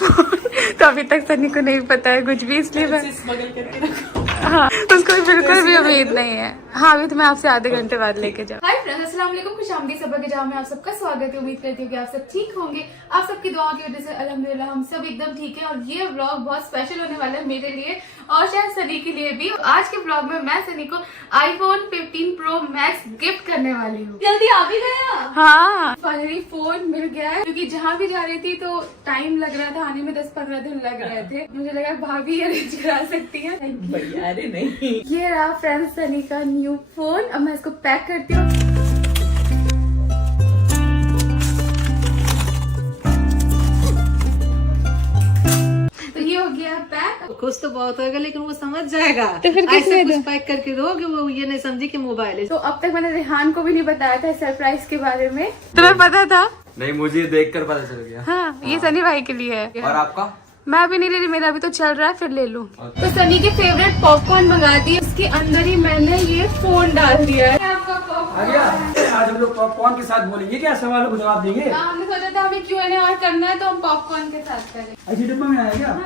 तो अभी तक सनी को नहीं पता है कुछ भी, इसलिए मैं हाँ उसको बिल्कुल भी उम्मीद नहीं है। हाँ अभी तो मैं आपसे आधे घंटे बाद लेके जाऊँ। हाय फ्रेंड्स, अस्सलाम वालेकुम, खुशामदीद सभा के जहाँ में आप सबका स्वागत है। उम्मीद करती हूँ कि आप सब ठीक होंगे। आप सबकी दुआ की वजह से अल्हम्दुलिल्लाह हम सब एकदम ठीक है। और ये व्लॉग बहुत स्पेशल होने वाला है मेरे लिए और शायद सनी के लिए भी। आज के व्लॉग में मैं सनी को iPhone 15 Pro Max गिफ्ट करने वाली हूँ। जल्दी आ भी गया। हाँ फाइनली फोन मिल गया है, क्योंकि जहाँ भी जा रही थी तो टाइम लग रहा था, आने में 10-15 दिन लग रहे थे। मुझे लगा भाभी अरेंज करा सकती है। भैया अरे नहीं, ये रहा फ्रेंड्स सनी का न्यू फोन। अब मैं इसको पैक करती हूँ। तो ये हो गया पैक। खुश तो बहुत होगा लेकिन वो समझ जाएगा। तो फिर ऐसे कुछ पैक करके दो कि वो ये नहीं समझी कि मोबाइल है। तो अब तक मैंने रेहान को भी नहीं बताया था सरप्राइज के बारे में। तुम्हें पता था? नहीं, मुझे देखकर पता चल गया। हाँ ये सनी भाई के लिए है। और आपका? मैं अभी नहीं ले रही, मेरा अभी तो चल रहा है, फिर ले लूँ। तो सनी के फेवरेट पॉपकॉर्न मंगा दी, उसके अंदर ही मैंने ये फोन डाल दिया है। आपका पॉपकॉर्न आज हम लोग पॉपकॉर्न के साथ बोलेंगे, क्या सवालों को जवाब देंगे। हमने सोचा था हमें Q&A और करना है तो हम पॉपकॉर्न के साथ करें। ऐसी डिब्बा में आया क्या?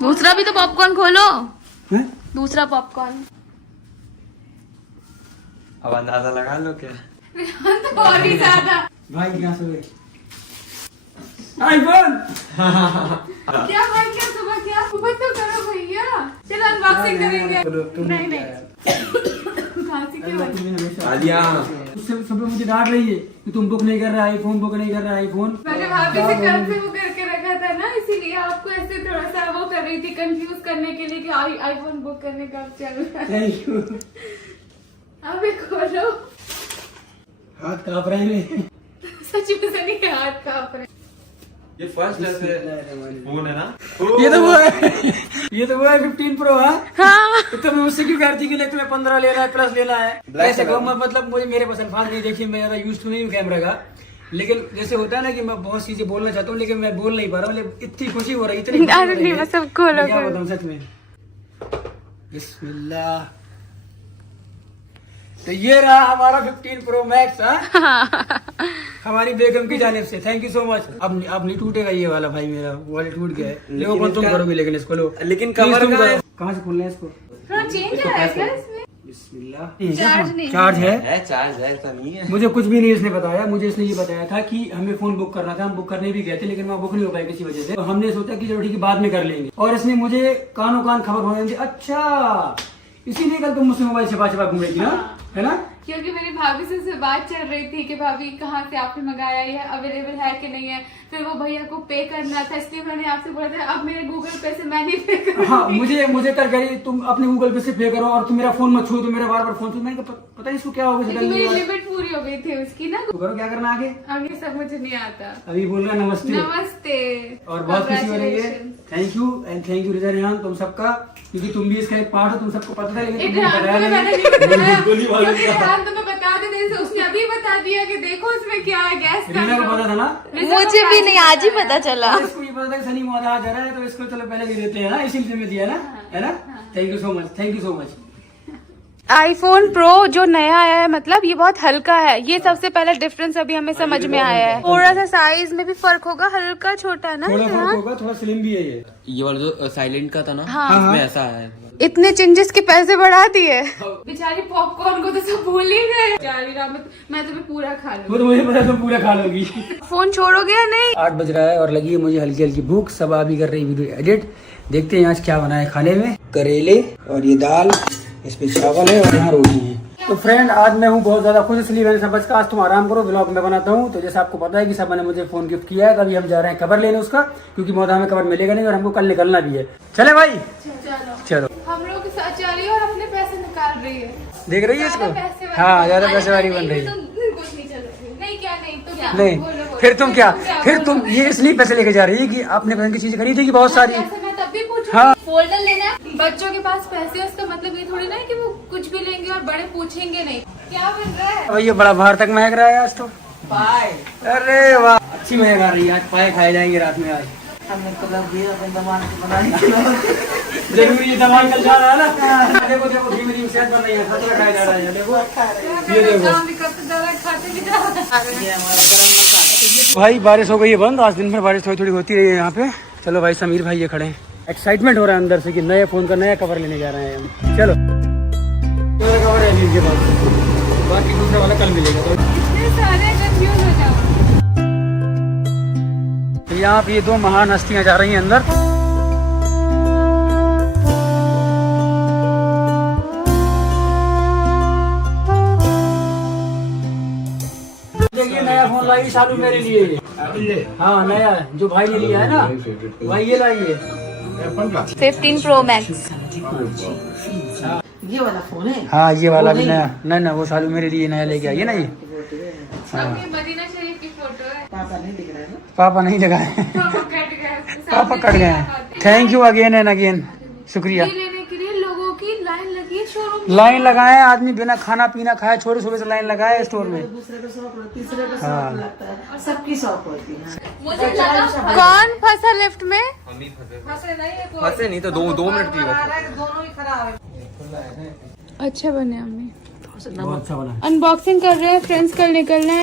दूसरा भी तो पॉपकॉर्न खोलो। हैं? दूसरा पॉपकॉर्न अब अंदाजा लगा लो क्या? तो और भी ज्यादा। भाई यहाँ से गए आईफोन। क्या भाई, क्या सुबह क्या सुबह तो करो भैया। चलो अनबॉक्सिंग करेंगे। नहीं नहीं खांसी क्यों हो रही है? आलिया उससे सब लोग मुझे डांट रही है कि तुम बुक नहीं कर रहा आईफोन, बुक नहीं कर रहा आईफोन। मैंने भाभी से कल से वो करके रखा था ना, इसीलिए आपको ऐसे थोड़ा सा वो कर रही थी, कंफ्यूज करने के लिए कि आईफोन बुक करने का अब चल रहा है। Thank you. अभी खोलो। हाथ कांप रहे हैं। सच में सनी के हाथ कांप रहे। ये फर्स्ट ऐसे फोन है ना? ये तो वो है, ये तो वो है 15 प्रो है। हाँ तो मैं मुझसे क्यों करती कि तुम्हें 15 लेना है, प्लस लेना है। ऐसे कहूँ मैं, मतलब मुझे मेरे पसंद फान नहीं। देखिए मैं ज्यादा यूज तो नहीं हूँ कैमरा का, लेकिन जैसे होता है ना कि मैं बहुत चीजें बोलना चाहता हूँ लेकिन मैं बोल नहीं पा रहा हूँ। इतनी खुशी हो रही है, इतनी अरे नहीं, मैं सब खोलो। क्या बताऊँ सच में। बिस्मिल्लाह। तो ये रहा हमारा 15 प्रो मैक्स। हमारी बेगम की जानिब से थैंक यू सो मच। अब नहीं टूटेगा ये वाला भाई, मेरा वॉलेट टूट गया है। लो कौन तुम करोगे लेकिन इसको लो। लेकिन कवर तुम कहाँ है? करो। कहाँ से खोलना है इसको? थोड़ा चेंज है क्या इसमें? बिस्मिल्लाह। चार्ज नहीं चार्ज है? चार्ज है, ऐसा नहीं है। मुझे कुछ भी नहीं इसने बताया। मुझे इसने ये बताया था कि हमें फोन बुक करना था, हम बुक करने भी गए थे लेकिन वहाँ बुक नहीं हो पाया किसी वजह से। तो हमने सोचा कि चलो ठीक है बाद में कर लेंगे। और इसने मुझे कानों कान खबर होने दी। अच्छा इसीलिए कल तुम मुझसे मोबाइल छिपा घूम रही थी ना, है ना? क्योंकि मेरी भाभी से उससे बात चल रही थी कि भाभी कहाँ से आपने मंगाया, ये अवेलेबल है कि नहीं है। फिर वो भैया को पे करना था, इसलिए मैंने आपसे बोला था अब मेरे गूगल पे से मैं नहीं पे करूँगी। हाँ मुझे कर करी तुम अपने गूगल पे से पे करो और तुम मेरा फोन मत छू, तो मेरा बार बार फोन छू। मैंने कहा पता नहीं इसको क्या हो गया। मेरी लिमिट पूरी हो गई थी उसकी ना। तो करो क्या करना आगे। आगे सब मुझे नहीं आता। अभी बोल रहा नमस्ते। नमस्ते और बहुत खुशी हो रही है। Thank you and thank you रिजन तुम सबका, क्योंकि तुम भी इसका एक पार्ट हो। तुम सबको पता था लेकिन तुमने बताया तो मैं बता देते, उसने अभी बता दिया कि देखो इसमें क्या है। गैस रीना को पता था ना? मुझे भी नहीं, आज ही पता चला। इसको ये पता था कि सनी मोहन आ जा रहा है तो इसको चलो पहले दे देते हैं ना, इसीलिए में दिया ना, है ना? Thank you so much, thank you so much. iPhone Pro जो नया आया है, मतलब ये बहुत हल्का है। ये सबसे पहला डिफरेंस अभी हमें समझ में आया है। थोड़ा सा साइज में भी फर्क होगा, हल्का छोटा है ना। थोड़ा फर्क होगा, थोड़ा स्लिम भी है ये वाला जो साइलेंट का था ना, हाँ। इसमें ऐसा है। इतने चेंजेस के पैसे बढ़ा दिए। बेचारी पॉपकॉर्न को तो सब भूल ही गए। मैं तुम्हें पूरा खा लूंगी। वो तो मुझे पता तुम पूरा खा लोगी। फोन छोड़ोगे या नहीं? 8 बज रहा है और लगी है मुझे हल्की हल्की भूख। सब अभी कर रही वीडियो एडिट। देखते हैं आज क्या बना है खाने में। करेले और ये दाल, इस पे चावल है और यहाँ रोटी है। तो फ्रेंड आज मैं हूँ बहुत ज्यादा खुश, इसलिए मैंने समझ का आज तुम आराम करो, व्लॉग में बनाता हूँ। तो जैसे आपको पता है कि सब ने मुझे फोन गिफ्ट किया है, तो अभी हम जा रहे हैं कवर लेने उसका, क्योंकि मौदा में कवर मिलेगा नहीं और हमको कल निकलना भी है। चले भाई चलो। हम लोग के साथ जा रही है और अपने पैसे निकाल रही है। देख रही है इसको? हाँ ज्यादा पैसे वाली बन रही है। कुछ नहीं चल रही। नहीं क्या नहीं तो क्या? नहीं बोलो। फिर तुम क्या? फिर तुम ये इसलिए पैसे लेके जा रही है कि आपने पसंद की चीजें खरीदी की बहुत सारी। मैं तब भी पूछूं। हाँ। फोल्डर लेना है। बच्चों के पास पैसे है, उसका मतलब ये थोड़ी ना है कि वो कुछ भी लेंगे और बड़े पूछेंगे नहीं। क्या बन रहा है? और ये बड़ा बाहर तक महक रहा है आज तो। पाए। अरे वाह अच्छी महक आ रही है। आज पाए खाए जाएंगे रात में। आज हमने कलर दिया अपने दमान को बनाने। जरूरी ये दमान कल जा रहा है ना। देखो देखो धीमे धीमे सेहत बन रही है, खतरा खाया जा रहा है। देखो ये देखो खाते भी जा रहा है। ये हमारा गरम मसाला भाई बारिश हो गई है बंद, आज दिन भर बारिश थोड़ी थोड़ी होती रही है यहाँ पे। चलो भाई समीर भाई ये खड़े हैं, एक्साइटमेंट हो रहा है अंदर से कि नए फोन का नया कवर लेने जा रहे हैं हम। चलो कवर है अभी इनके पास, बाकी दूसरा वाला कल मिलेगा। तो यहाँ पे ये दो महान हस्तियाँ जा रही हैं अंदर। देखिए नया फोन लाई शालू मेरे लिए। हाँ नया जो भाई ने लिया है ना, भाई ये लाइए 15 Pro Max। ये वाला फोन है। हाँ ये वाला भी नया, ना वो शालू मेरे लिए नया लेके आई है ना ये। मदीना शरीफ की फोटो है। पापा नहीं दिख रहा है ना? पापा नहीं लगाए, पापा कट गए। Thank you again and again, शुक्रिया। लेने के लिए लोगों की लाइन लगी है शोरूम। लाइन लगाए आदमी, बिना खाना पीना खाए छोटे सुबह से लाइन लगाए स्टोर में। दूसरे को शौक होता है, तीसरे को शौक लगता है, सबकी शौक होती है। मुझे लगा कौन फंसा लिफ्ट में? फंसे नहीं तो 2 मिनट की बात है। दोनों ही खराब है। अच्छा बने अम्मी, बहुत अच्छा बना। अनबॉक्सिंग कर रहे हैं फ्रेंड्स, कल निकलना है।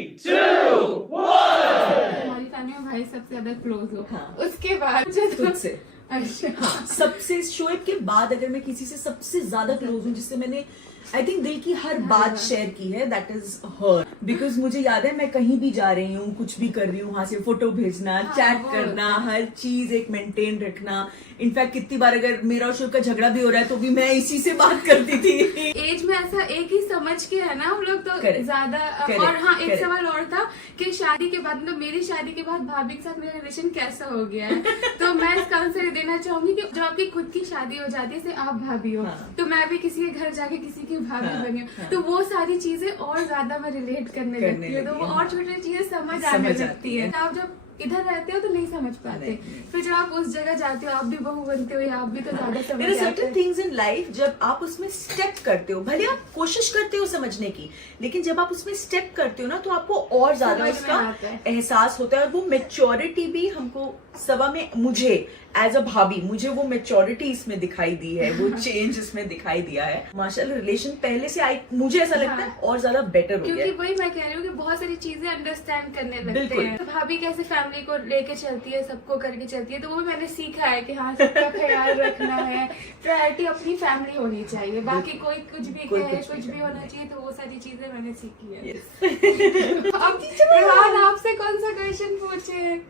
हमारी तानिया भाई सबसे ज्यादा क्लोज हो, उसके बाद तुझसे। अच्छा हाँ, सबसे शोएब के बाद अगर मैं किसी से सबसे ज्यादा क्लोज हूँ, जिससे मैंने आई थिंक दिल की हर बात शेयर की है, दैट इज हर। बिकॉज मुझे याद है मैं कहीं भी जा रही हूँ, कुछ भी कर रही हूँ, वहां से फोटो भेजना, चैट करना, हर चीज एक मेंटेन रखना। इनफैक्ट कितनी बार अगर मेरा और शोएब का झगड़ा भी हो रहा है तो भी मैं इसी से बात करती थी। एज में ऐसा एक ही समझ के है ना हम लोग तो Correct. ज्यादा। Correct. और हाँ एक Correct. सवाल और था कि शादी के बाद, मतलब मेरी शादी के बाद भाभी के साथ मेरा रिलेशन कैसा हो गया है। तो मैं इसका आंसर ये देना चाहूंगी कि जब आपकी खुद की शादी हो जाती है, जैसे आप भाभी हो, हाँ. तो मैं भी किसी के घर जाके किसी की भाभी हाँ, बनी हूँ, हाँ. तो वो सारी चीजें और ज्यादा मैं रिलेट करने लगती है, तो वो और छोटी छोटी चीजें समझ आने समझ लगती आती है। है। आप जब इधर रहते हो तो नहीं समझ पाते, फिर जब आप उस जगह जाते हो, आप भी बहू बनते हो, या आप भी तो ज्यादा समझ There are जाते certain हो। things in life जब आप उसमें स्टेप करते हो, भले आप कोशिश करते हो समझने की, लेकिन जब आप उसमें स्टेप करते हो ना तो आपको और ज्यादा समझ में उसका आता है। एहसास होता है। और वो मेच्योरिटी भी हमको सवा में, मुझे एज अ भाभी, मुझे वो मेच्योरिटी इसमें दिखाई दी है, वो चेंज इसमें दिखाई दिया है। माशाल्लाह रिलेशन पहले से आई, मुझे ऐसा लगता है और ज्यादा बेटर हो गया क्योंकि है। वही मैं कह रही हूँ कि बहुत सारी चीजें अंडरस्टैंड करने लगते बिल्कुल। हैं। तो भाभी कैसे फैमिली को लेके चलती है, सबको करके चलती है, तो वो भी मैंने सीखा है कि हाँ सबका ख्याल रखना है, प्रायोरिटी अपनी फैमिली होनी चाहिए, बाकी कोई कुछ भी कहे, कुछ भी होना चाहिए, तो वो सारी चीजें मैंने सीखी है। अब रेहान आपसे कौन सा क्वेश्चन पूछे?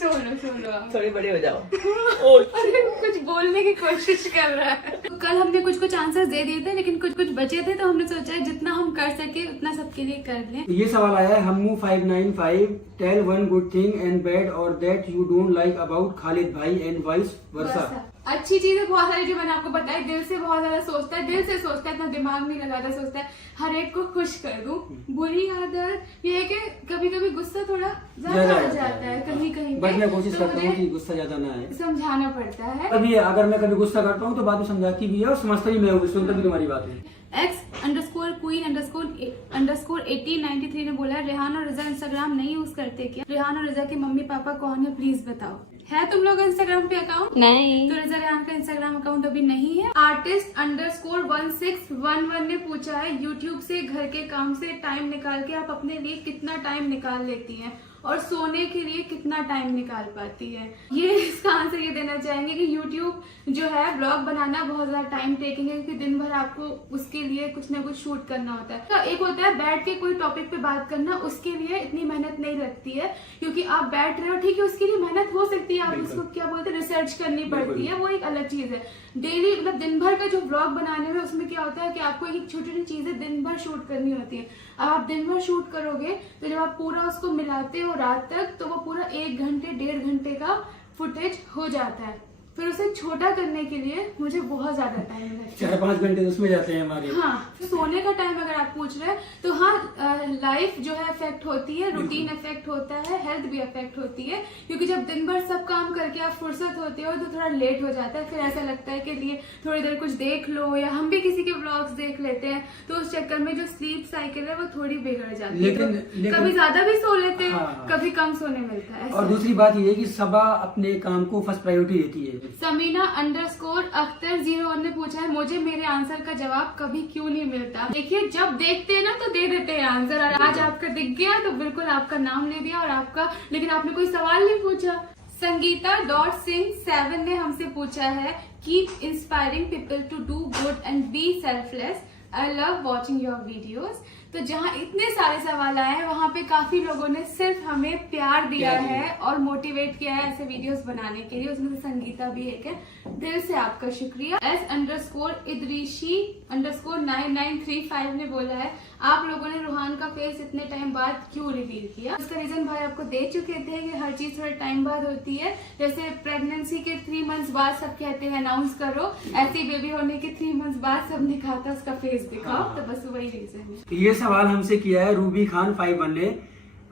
सुनो आप। थोड़ी बड़े हो जाओ। अरे कुछ बोलने की कोशिश कर रहा है। तो कल हमने कुछ आंसर्स दे दिए थे, लेकिन कुछ बचे थे, तो हमने सोचा है जितना हम कर सके उतना सबके लिए कर लें। ये सवाल आया है हमू 595, tell one good thing and bad और that you don't like about Khalid भाई एंड वाइस वर्सा। अच्छी चीजें बहुत सारी जो मैंने आपको बताई, दिल से बहुत ज्यादा सोचता है, दिल से सोचता है, इतना दिमाग नहीं लगाता, सोचता है हर एक को खुश कर दूं। बुरी आदत ये है कि कभी कभी गुस्सा थोड़ा ज्यादा हो जाता है कहीं कहीं पे, बट मैं कोशिश तो करता हूँ मुझे कि गुस्सा ज्यादा ना आए। समझाना पड़ता है। कभी अगर मैं कभी गुस्सा करता हूँ तो बाद में समझाती भी है और समझता भी मैं हूँ, सुनता भी तुम्हारी बात है। X_Queen_1893 ने बोला रेहान और रिजा इंस्टाग्राम नहीं यूज करते क्या? रेहान और रिजा के मम्मी पापा कौन है प्लीज बताओ। है तुम लोग इंस्टाग्राम पे अकाउंट? नहीं। तो रिजा रेहान का इंस्टाग्राम अकाउंट अभी नहीं है। Artist_1611 ने पूछा है यूट्यूब से, घर के काम से टाइम निकाल के आप अपने लिए कितना टाइम निकाल लेती हैं और सोने के लिए कितना टाइम निकाल पाती है? ये इसका आंसर ये देना चाहेंगे कि YouTube जो है ब्लॉग बनाना बहुत ज्यादा टाइम टेकिंग है, क्योंकि दिन भर आपको उसके लिए कुछ ना कुछ शूट करना होता है। तो एक होता है बैठ के कोई टॉपिक पे बात करना, उसके लिए इतनी मेहनत नहीं लगती है, क्योंकि आप बैठ रहे हो, ठीक है उसके लिए मेहनत हो सकती है, आप उसको क्या बोलते हैं रिसर्च करनी पड़ती है, वो एक अलग चीज है। डेली मतलब दिन भर का जो ब्लॉग बनाने में, उसमें क्या होता है कि आपको एक छोटी छोटी चीजें दिन भर शूट करनी होती है। अब आप दिन भर शूट करोगे तो जब आप पूरा उसको मिलाते हो रात तक, तो वो पूरा 1 घंटे 1.5 घंटे का फुटेज हो जाता है। फिर उसे छोटा करने के लिए मुझे बहुत ज्यादा टाइम लगता है, 4-5 घंटे उसमें जाते हैं हमारे। हाँ, सोने का टाइम अगर आप पूछ रहे हैं तो हाँ, लाइफ जो है अफेक्ट होती है, रूटीन अफेक्ट होता है, हेल्थ भी अफेक्ट होती है, क्योंकि जब दिन भर सब काम करके आप फुर्सत होते हो तो थोड़ा लेट हो जाता है। फिर ऐसा लगता है कि लिए थोड़ी देर कुछ देख लो, या हम भी किसी के व्लॉग्स देख लेते हैं, तो उस चक्कर में जो स्लीप साइकिल है वो थोड़ी बिगड़ जाती है। लेकिन कभी ज्यादा भी सो लेते हैं, हाँ। कभी कम सोने मिलता है। और दूसरी बात ये है कि सबा अपने काम को फर्स्ट प्रायोरिटी देती है, समीना _अख्तर 01 ने पूछा है, मुझे मेरे आंसर का जवाब कभी क्यों नहीं मिलता? देखिए, जब देखते हैं ना तो दे देते हैं आंसर, और आज आपका दिख गया तो बिल्कुल आपका नाम ले दिया और आपका, लेकिन आपने कोई सवाल नहीं पूछा। संगीता.सिंह 7 ने हमसे पूछा है, keep inspiring people to do good and be selfless, I love watching your videos. तो जहाँ इतने सारे सवाल आए हैं वहाँ पे काफी लोगों ने सिर्फ हमें प्यार दिया है और मोटिवेट किया है ऐसे वीडियोस बनाने के लिए, उसमें से संगीता भी एक है। दिल से आपका शुक्रिया। S_idrishi_9935 ने बोला है, आप लोगों ने रूहान का फेस इतने टाइम बाद क्यों रिवील किया? उसका रीजन भाई आपको दे चुके थे कि हर चीज थोड़े टाइम बाद होती है। जैसे प्रेगनेंसी के 3 मंथ्स बाद सब कहते हैं अनाउंस करो, ऐसे ही बेबी होने के 3 मंथ्स बाद सब दिखाता उसका फेस दिखाओ, तो बस वही रीजन है। ये सवाल हमसे किया है रूबी खान 51 ने,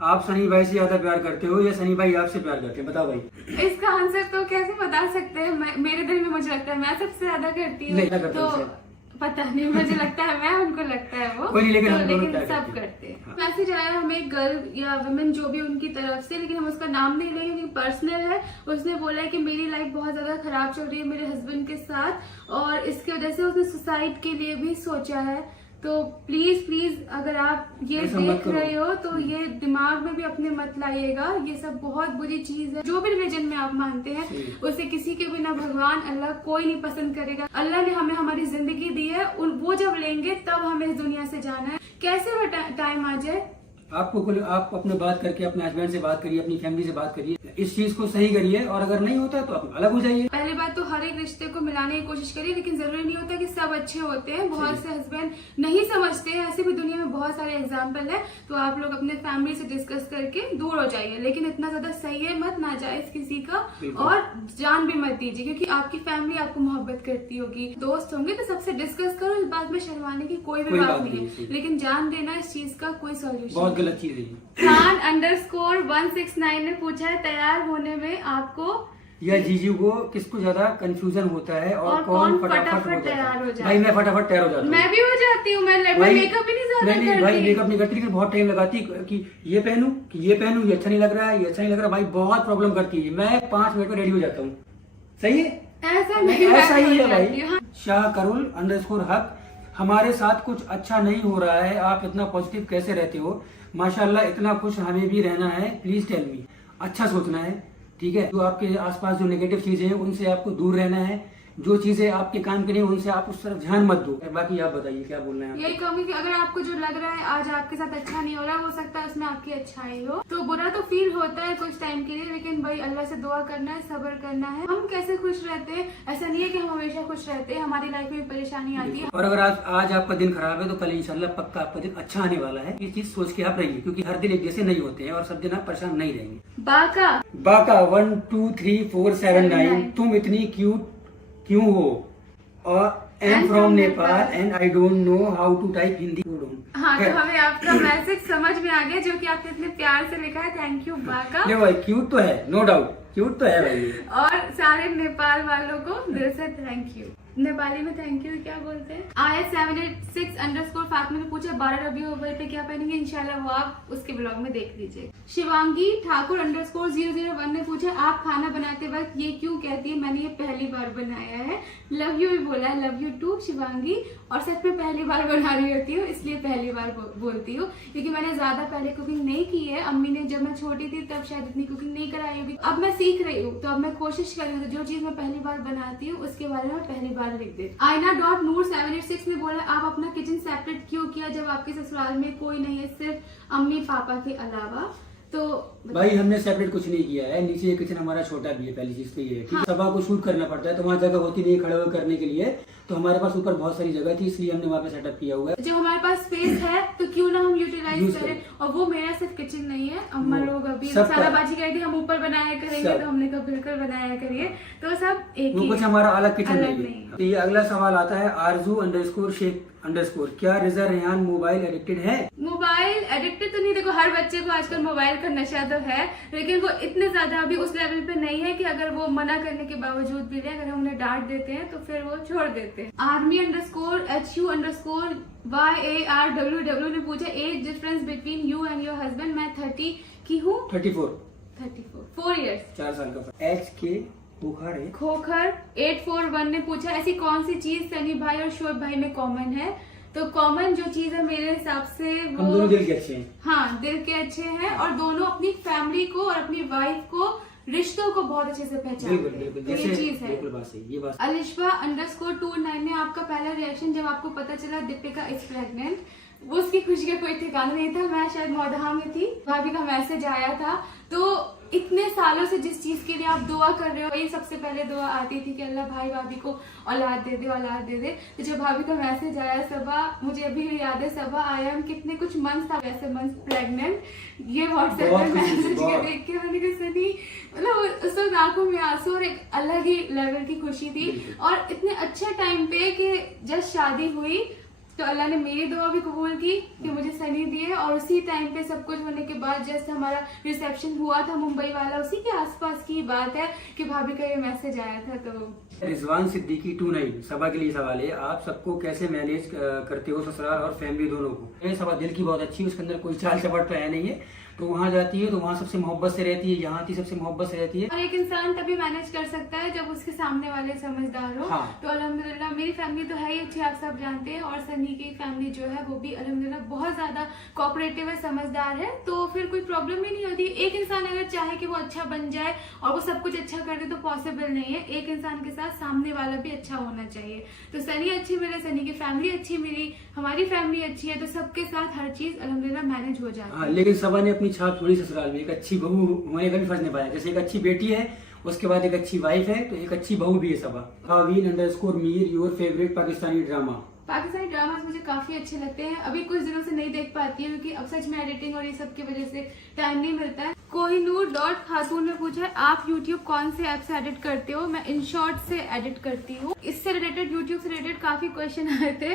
आप सनी भाई से ज्यादा प्यार करते हो या सनी भाई आपसे प्यार करते हैं? बताओ भाई। इसका आंसर तो कैसे बता सकते हैं? मेरे दिल में मुझे लगता है मैं सबसे ज्यादा करती हूँ, तो पता नहीं, मुझे लगता है मैं, उनको लगता है वो, कोई नहीं, लेकिन सब करते हैं। मैसेज आया हमें गर्ल या वुमेन जो भी उनकी तरफ से, लेकिन हम उसका नाम नहीं लेंगे क्योंकि पर्सनल है। उसने बोला है कि मेरी लाइफ बहुत ज्यादा खराब चल रही है मेरे हस्बैंड के साथ, और इसकी वजह से उसने सुसाइड के लिए भी सोचा है। तो प्लीज अगर आप ये देख रहे हो तो ये दिमाग में भी अपने मत लाइएगा, ये सब बहुत बुरी चीज है। जो भी रिलीजन में आप मानते हैं उसे किसी के बिना भगवान अल्लाह कोई नहीं पसंद करेगा। अल्लाह ने हमें हमारी जिंदगी दी है, वो जब लेंगे तब हमें इस दुनिया से जाना है। कैसे वो टाइम आ जाए, आप अपने बात करके अपने हस्बैंड से बात करिए, अपनी फैमिली से बात करिए, इस चीज को सही करिए, और अगर नहीं होता तो आप अलग हो जाइए। पहली बात तो हर एक रिश्ते को मिलाने की कोशिश करिए, लेकिन जरूरी नहीं होता कि सब अच्छे होते हैं। बहुत से हस्बैंड नहीं समझते हैं, ऐसे भी दुनिया में बहुत सारे एग्जाम्पल है। तो आप लोग अपने फैमिली से डिस्कस करके दूर हो जाइए, लेकिन इतना ज्यादा सही है मत नाजायज किसी का, और जान भी मत दीजिए, क्योंकि आपकी फैमिली आपको मोहब्बत करती होगी। दोस्त होंगे तो सबसे डिस्कस करो, इस बात में शर्माने की कोई भी बात नहीं है, लेकिन जान देना इस चीज का कोई सोल्यूशन बहुत गलत चीज है। खान_169 ने पूछा है, तैयार होने में आपको या जीजू को किसको ज्यादा कंफ्यूजन होता है और कौन फटाफट तैयार हो जाता है? भाई मैं फटाफट तैयार हो जाता हूँ। मैं भी हो जाती हूँ, मैं मेकअप भी नहीं ज्यादा करती। भाई मेकअप नहीं करती, लेकिन बहुत टाइम लगाती कि ये पहनूं कि ये पहनूं, ये अच्छा नहीं लग रहा है, ये अच्छा नहीं लग रहा, भाई बहुत प्रॉब्लम करती है। मैं 5 मिनट में रेडी हो जाता हूँ। सही है, ऐसा नहीं, ऐसा ही है भाई। शाह_हक, हमारे साथ कुछ अच्छा नहीं हो रहा है, आप इतना पॉजिटिव कैसे रहते हो? माशाल्लाह, इतना खुश हमें भी रहना है, प्लीज टेल मी। अच्छा सोचना है, ठीक है? जो आपके आसपास जो नेगेटिव चीजें हैं उनसे आपको दूर रहना है, जो चीजें आपके काम की नहीं उनसे आप उस तरफ ध्यान मत दो। बाकी आप बताइए क्या बोलना है? यही कहूंगी कि अगर आपको जो लग रहा है आज आपके साथ अच्छा नहीं हो रहा, हो सकता है उसमें आपकी अच्छाई हो, तो बुरा तो फील होता है कुछ टाइम के लिए, लेकिन भाई अल्लाह से दुआ करना है, सब्र करना है। हम कैसे खुश रहते हैं, ऐसा नहीं है कि हम हमेशा खुश रहते हैं, हमारी लाइफ में परेशानी आती है। और अगर आज आपका दिन खराब है तो कल इंशाल्लाह पक्का आपका दिन अच्छा आने वाला है। ये चीज सोच के आप रहिए, क्योंकि हर दिन एक जैसे नहीं होते हैं और सब दिन आप परेशान नहीं रहेंगे। बाका 1 2 3 4 7 9, तुम इतनी क्यूट क्यों हो? और am from Nepal and I don't know how to type Hindi. हाँ, तो हमें आपका मैसेज समझ में आ गया, जो कि आपने इतने प्यार से लिखा है। थैंक यू बाका। नहीं भाई, क्यूट तो है, नो डाउट क्यूट तो है भाई। और सारे नेपाल वालों को दिल से थैंक यू। नेपाली में थैंक यू क्या बोलते हैं? IS786_ फातिमा ने पूछा 12 रबीउल अव्वल पे क्या पहनेंगे? इंशाल्लाह वो आप उसके ब्लॉग में देख लीजिए। शिवांगी ठाकुर _001 ने पूछा, आप खाना बनाते वक्त ये क्यों कहती है मैंने ये पहली बार बनाया है? लव यू भी बोला है, लव यू टू शिवांगी। और सच में पहली बार बना रही होती हूँ, इसलिए पहली बार बोलती हूँ, क्योंकि मैंने ज्यादा पहले कुकिंग नहीं की है। अम्मी ने जब मैं छोटी थी तब शायद इतनी कुकिंग नहीं कराई होगी। अब मैं सीख रही हूँ, तो अब मैं कोशिश कर रही हूँ, तो जो चीज मैं पहली बार बनाती हूँ उसके बारे में पहली बार लिख दे। आयना.नूर786 ने बोला, आप अपना किचन सेपरेट क्यों किया जब आपके ससुराल में कोई नहीं है सिर्फ अम्मी पापा के अलावा? तो भाई हमने सेपरेट कुछ नहीं किया है, नीचे किचन हमारा छोटा भी है। पहली चीज तो ये है कि सभा को शूट करना पड़ता है, तो वहाँ जगह होती नहीं खड़े करने के लिए, तो हमारे पास ऊपर बहुत सारी जगह थी, इसलिए हमने वहाँ पे सेटअप किया हुआ है। जब हमारे पास स्पेस है तो क्यों ना हम यूटिलाइज करें। और वो मेरा सिर्फ किचन नहीं है, अम्मा लोग अभी साराबाजी करी थी, हम ऊपर बनाया करेंगे, तो हमने कहा बिल्कुल बनाया करिए, तो सब एक ही, कुछ हमारा अलग किचन नहीं है। ये अगला सवाल आता है आरजू_शेख_, क्या रिजा रेहान मोबाइल एडिक्टेड है? मोबाइल एडिक्टेड तो नहीं, देखो हर बच्चे को आजकल मोबाइल का नशा तो है, लेकिन वो इतने ज्यादा अभी उस लेवल पे नहीं है कि अगर वो मना करने के बावजूद भी ले, अगर हम उन्हें डांट देते हैं तो फिर वो छोड़ देते हैं। Army_HU_YARWW ने पूछा, age difference between you and your husband? मैं 30 की हूँ। 34 4 इयर्स। 4 साल का। HK खोखर 841 ने पूछा ऐसी कौन सी चीज सनी भाई और शोएब भाई में कॉमन है। तो कॉमन जो चीज है मेरे हिसाब से वो हम दोनों दिल के अच्छे हैं। हाँ, दिल के अच्छे हैं और दोनों अपनी फैमिली को और अपनी वाइफ को, रिश्तों को बहुत अच्छे से पहचानते हैं। तो ये चीज है। बिल्कुल बात सही, ये बात। अलिशबा _29 ने आपका पहला रिएक्शन जब आपको पता चला दीपिका इज प्रेग्नेंट, वो उसकी खुशी का कोई ठिकाना नहीं था। मैं शायद मौदहा में थी, भाभी का मैसेज आया था। तो इतने सालों से जिस चीज के लिए आप दुआ कर रहे हो, वही सबसे पहले दुआ आती थी कि अल्लाह भाई भाभी को औलाद दे दे, औलाद दे दे। तो जब भाभी का मैसेज आया सबा, मुझे अभी भी याद है सबा आया, हम कितने कुछ मंथ था वैसे मंथ प्रेग्नेंट, ये व्हाट्सएप पे मैसेज के देख के मैंने कहा सनी, मतलब उस वक्त आंखों में आंसू और एक अलग ही लेवल की खुशी थी। और इतने अच्छे टाइम पे कि जब शादी हुई तो अल्लाह ने मेरी दुआ भी कबूल की कि मुझे सनी दिए। और उसी टाइम पे सब कुछ होने के बाद जस्ट हमारा रिसेप्शन हुआ था मुंबई वाला, उसी के आसपास की बात है कि भाभी का ये मैसेज आया था। तो रिजवान सिद्दीकी 29 सबा के लिए सवाल है, आप सबको कैसे मैनेज करते हो, ससुराल और फैमिली दोनों को? ये सबा दिल की बहुत अच्छी है, उसके अंदर कोई चाल चपट तो है नहीं है। तो वहाँ जाती है तो वहाँ सबसे मोहब्बत से रहती है, यहाँ आती सबसे मोहब्बत से रहती है। और एक इंसान तभी मैनेज कर सकता है जब उसके सामने वाले समझदार हो। हाँ। तो अल्हम्दुलिल्लाह मेरी फैमिली तो है ही अच्छी, आप सब जानते हैं। और सनी की फैमिली जो है वो भी अल्हम्दुलिल्लाह बहुत ज्यादा कोऑपरेटिव है, समझदार है। तो फिर कोई प्रॉब्लम ही नहीं होती। एक इंसान अगर चाहे कि वो अच्छा बन जाए और वो सब कुछ अच्छा कर दे तो पॉसिबल नहीं है। एक इंसान के साथ सामने वाला भी अच्छा होना चाहिए। तो सनी अच्छी मिले, सनी की फैमिली अच्छी मिली, हमारी फैमिली अच्छी है, तो सबके साथ हर चीज अल्हम्दुलिल्लाह मैनेज हो जाती है। लेकिन सबा ने अपनी छाप थोड़ी ससुराल में एक अच्छी बहू होने का भी फर्ज निभाया। जैसे एक अच्छी बेटी है, उसके बाद एक अच्छी वाइफ है, तो एक अच्छी बहू भी है सबा। _मीर your favourite Pakistani drama? Pakistani dramas मुझे काफी अच्छे लगते हैं। अभी कुछ दिनों से नहीं देख पाती है क्योंकि अब सच में एडिटिंग और ये सब की वजह से टाइम नहीं मिलता है। कोहिनूर.खातून ने पूछा है आप YouTube कौन से ऐप से एडिट करते हो? मैं InShot से एडिट करती हूँ। इससे रिलेटेड, YouTube से रिलेटेड काफी क्वेश्चन आए थे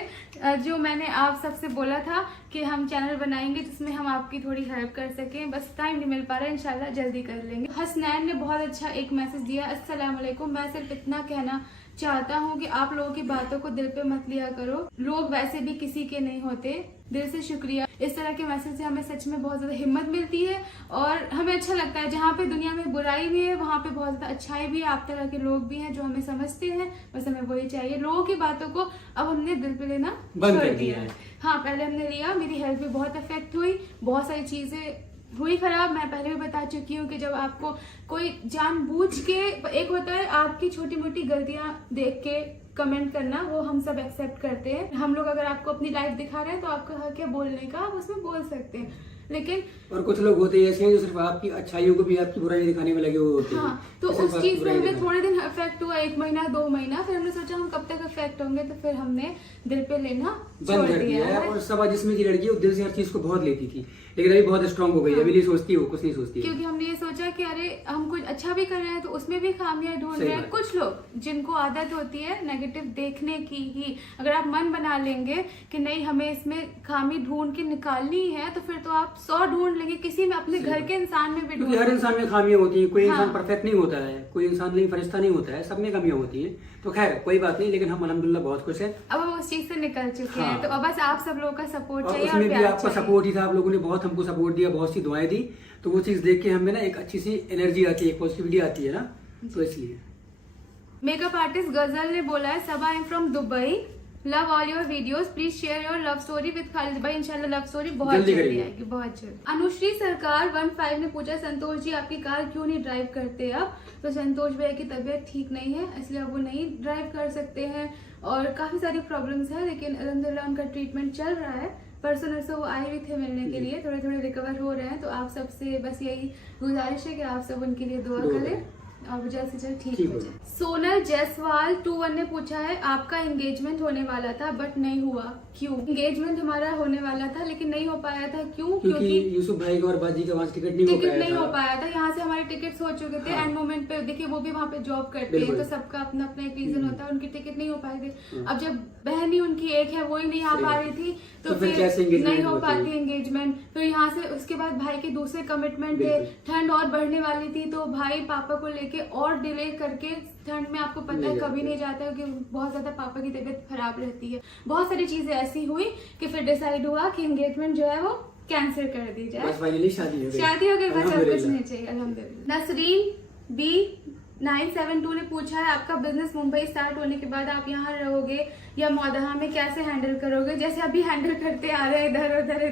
जो मैंने आप सबसे बोला था कि हम चैनल बनाएंगे जिसमें हम आपकी थोड़ी हेल्प कर सकें, बस टाइम नहीं मिल पा रहा है, इंशाल्लाह जल्दी कर लेंगे। हसनैन ने बहुत अच्छा एक मैसेज दिया, अस्सलाम वालेकुम, मैं सिर्फ इतना कहना चाहता हूँ कि आप लोगों की बातों को दिल पे मत लिया करो, लोग वैसे भी किसी के नहीं होते, दिल से शुक्रिया। इस तरह के मैसेज से हमें सच में बहुत ज्यादा हिम्मत मिलती है और हमें अच्छा लगता है। जहाँ पे दुनिया में बुराई भी है वहाँ पे बहुत ज्यादा अच्छाई भी है, आप तरह के लोग भी हैं जो हमें समझते हैं, बस हमें वही चाहिए। लोगों की बातों को अब हमने दिल पे लेना बंद छोड़ कर दिया है। हाँ, पहले हमने लिया, मेरी हेल्थ भी बहुत अफेक्ट हुई, बहुत सारी चीजें हुई खराब। मैं पहले भी बता चुकी हूँ कि जब आपको कोई जानबूझ के, एक होता है आपकी छोटी मोटी गलतियां देख के कमेंट करना, वो हम सब एक्सेप्ट करते हैं। हम लोग अगर आपको अपनी लाइफ दिखा रहे हैं तो आपका हक है बोलने का, आप उसमें बोल सकते हैं। लेकिन और कुछ लोग होते हैं ऐसे हैं जो सिर्फ आपकी अच्छाइयों को भी आपकी बुराई दिखाने में लगे हुए होते हैं। हाँ, तो उस चीज में हमें थोड़े दिन अफेक्ट हुआ, 1 महीना 2 महीना, फिर हमने सोचा हम कब तक अफेक्ट होंगे, तो फिर हमने दिल पे लेना बंद कर दिया है। और सबा जिसमें की लड़की वो दिल से हर चीज को बहुत लेती थी, लेकिन अभी बहुत स्ट्रांग हो गई है। अभी नहीं सोचती, वो कुछ नहीं सोचती, क्योंकि हमने ये सोचा कि अरे हम कुछ अच्छा भी कर रहे हैं तो उसमें भी खामियां ढूंढ रहे हैं। कुछ लोग जिनको आदत होती है नेगेटिव देखने की ही, अगर आप मन बना लेंगे कि नहीं हमें इसमें खामी ढूंढ के निकालनी है, तो फिर तो आप 100 ढूंढ लेंगे, किसी में, अपने घर के इंसान में भी ढूंढ। हर इंसान में खामियां होती है, कोई इंसान परफेक्ट नहीं होता है, कोई इंसान नहीं फरिश्ता नहीं होता है, सब में कमियां होती है। तो खैर कोई बात नहीं, लेकिन हम अल्हम्दुलिल्लाह बहुत खुश हैं। अब हम उस चीज से निकल चुके हैं। तो अब बस आप सब लोगों का सपोर्ट चाहिए और उसमें भी प्यार आपका चाहिए। सपोर्ट ही था, आप लोगों ने बहुत हमको सपोर्ट दिया, बहुत सी दुआएं दी, तो वो चीज देख के हमें ना एक अच्छी सी एनर्जी आती है, पॉजिटिविटी आती है ना, तो इसलिए। मेकअप आर्टिस्ट गजल ने बोला है Saba I am from Dubai, love all your videos, please share your love story with Khalid भाई। इंशाल्लाह लव स्टोरी बहुत जल्दी आएगी, बहुत जल्द। अनुश्री सरकार 15 ने पूछा संतोष जी आपकी कार क्यों नहीं ड्राइव करते अब? तो संतोष भैया की तबीयत ठीक नहीं है, इसलिए अब वो नहीं ड्राइव कर सकते हैं और काफी सारी प्रॉब्लम्स है, लेकिन अल्हम्दुलिल्लाह उनका ट्रीटमेंट चल रहा है। परसों नरसों वो आए भी थे मिलने के लिए, थोड़े थोड़े रिकवर हो रहे हैं। तो आप सबसे बस यही गुजारिश है कि आप सब उनके लिए दुआ करें और जल्द से जल्द ठीक हो जाए। सोनल जायसवाल 21 ने पूछा है आपका एंगेजमेंट होने वाला था बट नहीं हुआ, क्यों? एंगेजमेंट हमारा होने वाला था लेकिन नहीं हो पाया था, क्यों? क्योंकि यूसुफ भाई का और बाजी का वहाँ टिकट नहीं हो पाया था। यहाँ से हमारे टिकट्स हो चुके थे एंड मोमेंट पे, देखिए वो भी वहाँ पे जॉब करते हैं, तो सबका अपना अपना एक रीजन होता है, उनकी टिकट नहीं हो पाए थे। अब जब बहन ही उनकी एक है, वो ही नहीं आ पा रही थी, तो फिर नहीं हो पाती एंगेजमेंट। फिर यहाँ से उसके बाद भाई के दूसरे कमिटमेंट थे, ठंड और बढ़ने वाली थी, तो भाई पापा को लेके और डिले करके, ठंड में आपको पता है कभी नहीं जाता है कि बहुत ज्यादा पापा की तबीयत खराब रहती है। बहुत सारी चीजें ऐसी हुई कि फिर डिसाइड हुआ कि एंगेजमेंट जो है वो कैंसिल कर दी जाए। बस फाइनली शादी हो गई, शादी हो गई, बस और कुछ नहीं चाहिए अल्हम्दुलिल्लाह। नसरीन बी 972 ने पूछा है आपका बिजनेस मुंबई स्टार्ट होने के बाद आप यहाँ रहोगे या मौदहा में कैसे हैंडल करोगे? जैसे अभी हैंडल करते आ रहे हैं इधर उधर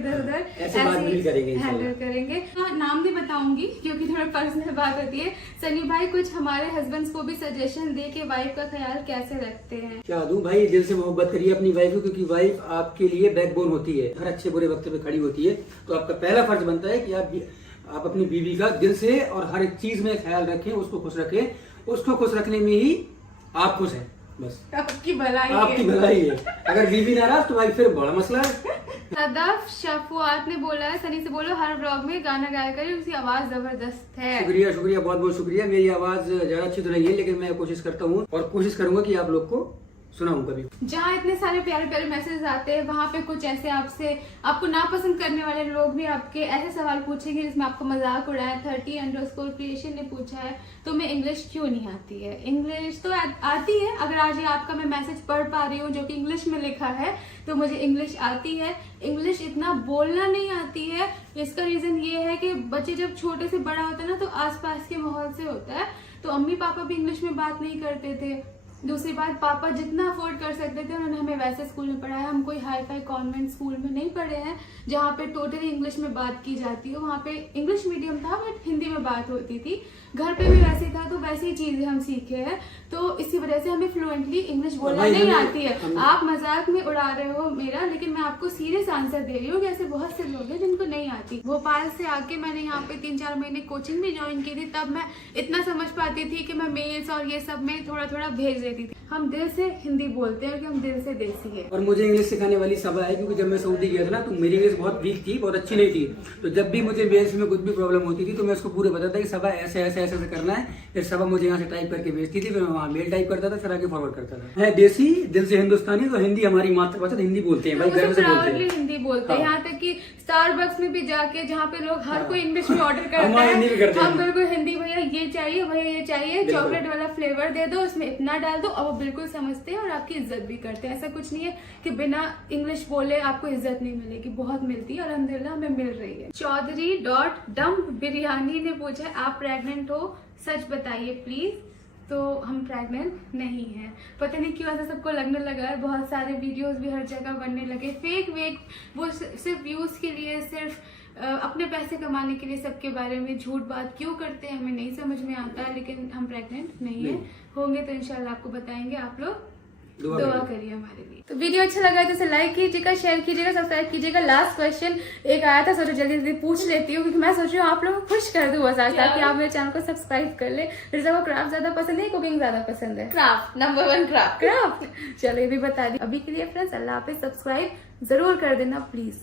ऐसे बात नहीं करेंगे हैंडल करेंगे। हाँ, नाम भी बताऊंगी क्योंकि थोड़ा पर्सनल बात होती है। सनी भाई कुछ हमारे हस्बैंड्स को भी सजेशन दे कि वाइफ का ख्याल कैसे रखते हैं। क्या दूं भाई, दिल से मोहब्बत करिए अपनी वाइफ को, क्योंकि वाइफ आपके लिए बैकबोन होती है, हर अच्छे बुरे वक्त पे खड़ी होती है। तो आपका पहला फर्ज बनता है कि आप अपनी बीवी का दिल से और हर एक चीज में ख्याल रखें, उसको खुश रखें। उसको खुश रखने में ही आप खुश हैं, बस आपकी भलाई आपकी भलाई है। अगर बीवी नाराज तो भाई फिर बड़ा मसला है। सदफ शफुआत ने बोला है सनी से बोलो हर ब्लॉग में गाना गाया करे, उसकी आवाज जबरदस्त है। शुक्रिया शुक्रिया, बहुत बहुत शुक्रिया। मेरी आवाज ज्यादा अच्छी तो नहीं है, लेकिन मैं कोशिश करता हूँ और कोशिश करूंगा कि आप लोग को सुनाऊं कभी। जहाँ इतने सारे प्यारे प्यारे मैसेज आते हैं वहाँ पे कुछ ऐसे आपको नापसंद करने वाले लोग भी आपके ऐसे सवाल पूछेंगे जिसमें आपको मजाक उड़ाया। 30_creation ने पूछा है तुम्हें इंग्लिश क्यों नहीं आती है? इंग्लिश तो आती है। अगर आज ये आपका मैं मैसेज पढ़ पा रही हूँ जो कि इंग्लिश में लिखा है तो मुझे इंग्लिश आती है। इंग्लिश इतना बोलना नहीं आती है। इसका रीजन ये है कि बच्चे जब छोटे से बड़ा होता है ना तो आसपास के माहौल से होता है। तो अम्मी पापा भी इंग्लिश में बात नहीं करते थे। दूसरी बात, पापा जितना अफोर्ड कर सकते थे उन्होंने हमें वैसे स्कूल में पढ़ाया। हम कोई हाई फाई कॉन्वेंट स्कूल में नहीं पढ़े हैं जहाँ पे टोटली इंग्लिश में बात की जाती हो। वहाँ पे इंग्लिश मीडियम था बट हिंदी में बात होती थी। घर पे भी वैसे था, तो वैसी ही चीजें हम सीखे हैं। तो इसी वजह से हमें फ्लुएंटली इंग्लिश बोलना नहीं आती है। आप मजाक में उड़ा रहे हो मेरा, लेकिन मैं आपको सीरियस आंसर दे रही हूँ कि ऐसे बहुत से लोग हैं जिनको नहीं आती। भोपाल से आके मैंने यहाँ पे 3-4 महीने कोचिंग भी ज्वाइन की थी। तब मैं इतना समझ पाती थी कि मैं मेल्स और ये सब में थोड़ा थोड़ा भेज देती थी। हम दिल से हिंदी बोलते हैं क्योंकि हम दिल से देसी है। और मुझे इंग्लिश सिखाने वाली सबा है, क्योंकि जब मैं सऊदी गया था ना तो मेरी इंग्लिश बहुत वीक थी, बहुत अच्छी नहीं थी। तो जब भी मुझे मेल्स में कुछ भी प्रॉब्लम होती थी तो मैं उसको पूरे बताता कि सबा ऐसे ऐसे ऐसे करना है। फिर सबा मुझे यहाँ से टाइप करके भेजती थी, फिर मैं वहाँ मेल टाइप करता था, फिर आगे फॉरवर्ड करता था। मैं देसी, दिल से हिंदुस्तानी, तो हिंदी हमारी मातृभाषा, तो हिंदी बोलते हैं भाई, गर्व से बोलते हैं। हिंदी बोलते हैं। हाँ। यहाँ तक कि स्टारबक्स में भी जाके जहाँ पे लोग हर कोई इंग्लिश में ऑर्डर करता हम हिंदी में करते है, हैं। हम बिल्कुल हिंदी, भैया ये चाहिए, भैया ये चाहिए, चॉकलेट वाला फ्लेवर दे दो, उसमें इतना डाल दो, और वो बिल्कुल समझते हैं और आपकी इज्जत भी करते हैं। ऐसा कुछ नहीं है कि बिना इंग्लिश बोले आपको इज्जत नहीं मिलेगी, बहुत मिलती है और अल्हम्दुलिल्लाह हमें मिल रही है। चौधरी.डम्प बिरयानी ने पूछा है आप प्रेग्नेंट हो, सच बताइए प्लीज। तो हम प्रेग्नेंट नहीं हैं। पता नहीं क्यों ऐसा सबको लगने लगा है। बहुत सारे वीडियोस भी हर जगह बनने लगे फेक वेक, वो सिर्फ व्यूज के लिए, सिर्फ अपने पैसे कमाने के लिए सबके बारे में झूठ बात क्यों करते हैं हमें नहीं समझ में आता है। लेकिन हम प्रेग्नेंट नहीं है, होंगे तो इंशाल्लाह आपको बताएंगे। आप लोग दुआ करिए हमारे लिए। तो वीडियो अच्छा लगा तो इसे लाइक कीजिएगा, शेयर कीजिएगा, सब्सक्राइब कीजिएगा। लास्ट क्वेश्चन एक आया था, सोचो जल्दी जल्दी पूछ लेती हूँ क्योंकि मैं सोच रही हूँ आप लोगों को खुश कर दूँ बस आज, ताकि आप मेरे चैनल को सब्सक्राइब कर ले। रिजा को क्राफ्ट ज्यादा पसंद है, कुकिंग ज्यादा पसंद है? Craft number 1 craft. चलो ये भी बता दी। अभी के लिए फ्रेंड्स अल्लाह हाफिज़। सब्सक्राइब जरूर कर देना प्लीज।